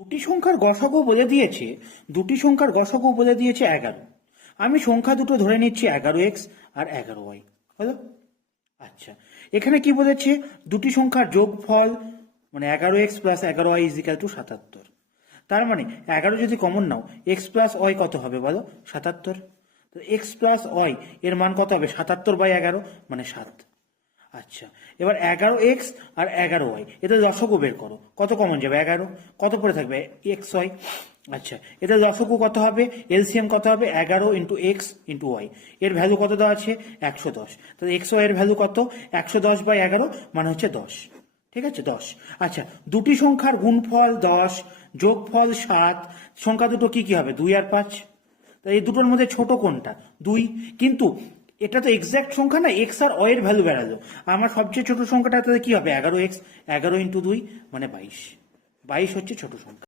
দুটি সংখ্যার গসাগু বলে দিয়েছে, দুটি সংখ্যার গসাগু বলে দিয়েছে 11। আমি সংখ্যা দুটো ধরে নিচ্ছি 11x আর 11y। হলো? আচ্ছা, এখানে কি বলেছে? দুটি সংখ্যার যোগফল মানে 11x plus 11y is equal to 77। তার মানে 11 যদি কমন নাও, x প্লাস ওয়াই কত হবে বলো? 77। তো x প্লাস ওয়াই এর মান কত হবে? 77/11 মানে 7। আচ্ছা, এবার 11x আর 11y এদের লসাগু বের করো। কত কমন যাবে? 11। কত পড়ে থাকবে? xy। আচ্ছা, এদের লসাগু কত হবে? এলসিএম কত হবে? 11 ইন্টু এক্স ইন্টু ওয়াই। এর ভ্যালু কত দেওয়া আছে? 110। তাহলে এক্স ওয়াই এর ভ্যালু কত? 110/11 মানে হচ্ছে 10। ঠিক আছে, 10। আচ্ছা, দুটি সংখ্যার গুণফল 10, যোগফল 7। সংখ্যা দুটো কি কি হবে? 2 আর 5। তাই এই দুটোর মধ্যে ছোট কোনটা? 2। কিন্তু এটা তো এক্সাক্ট সংখ্যা না, এক্স আর ওয়াই এর ভ্যালু বেড়ালো। আমার সবচেয়ে ছোট সংখ্যাটা তাহলে কি হবে? 11x, 11 ইন্টু 2 মানে 22। 22 হচ্ছে ছোট সংখ্যা।